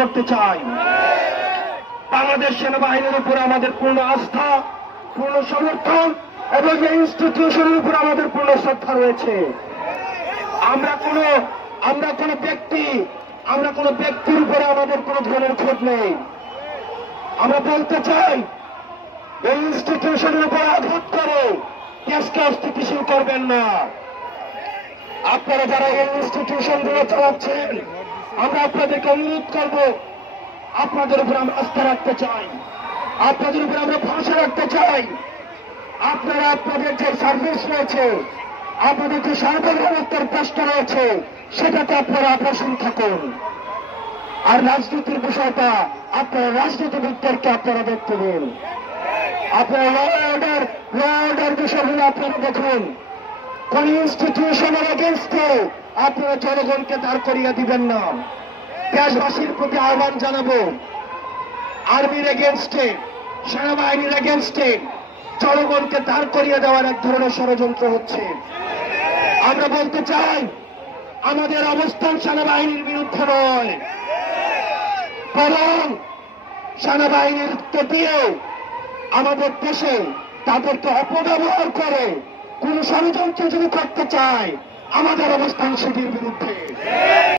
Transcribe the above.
করতে চাই। বাংলাদেশ সেনাবাহিনীর উপরে আমাদের পূর্ণ আস্থা, পূর্ণ সমর্থন এবং এই ইনস্টিটিউশনের উপর আমাদের পূর্ণ শ্রদ্ধা রয়েছে। আমরা কোনো ব্যক্তির উপরে আমাদের কোনো ধরনের ক্ষোভ নেই। আমরা বলতে চাই, এই ইনস্টিটিউশনের উপর আঘাত করে দেশকে অস্থিতিশীল করবেন না। আপনারা যারা এই ইনস্টিটিউশন গুলো চালাচ্ছেন, আমরা আপনাদেরকে অনুরোধ করব, আপনাদের উপর আমরা আস্থা রাখতে চাই, আপনাদের উপর আমরা ভরসা রাখতে চাই। আপনারা আপনাদের যে সার্ভিস রয়েছে, আপনাদের যে সার্বভৌমত্বের প্রশ্ন রয়েছে, সেটাতে আপনারা আকর্ষণ থাকুন। আর রাজনীতির বিষয়টা আপনারা রাজনীতিবিদদেরকে আপনারা দেখতে দিন। আপনারা ল অর্ডার বিষয়গুলো আপনারা দেখুন। কোন ইনস্টিটিউশনের এগেনস্টে আপনারা জনগণকে দাঁড় করিয়ে দিবেন না। দেশবাসীর প্রতি আহ্বান জানাবো, আর্মির এগেনস্টে, সেনাবাহিনীর এগেনস্টে জনগণকে দাঁড় করিয়ে দেওয়ার এক ধরনের ষড়যন্ত্র হচ্ছে। আমরা বলতে চাই, আমাদের অবস্থান সেনাবাহিনীর বিরুদ্ধে নয়, বরং সেনাবাহিনীকে দিয়ে আমাদের দেশে তাদেরকে অপব্যবহার করে কোন ষড়যন্ত্র যদি করতে চায়, আমাদের অবস্থান সেটির বিরুদ্ধে।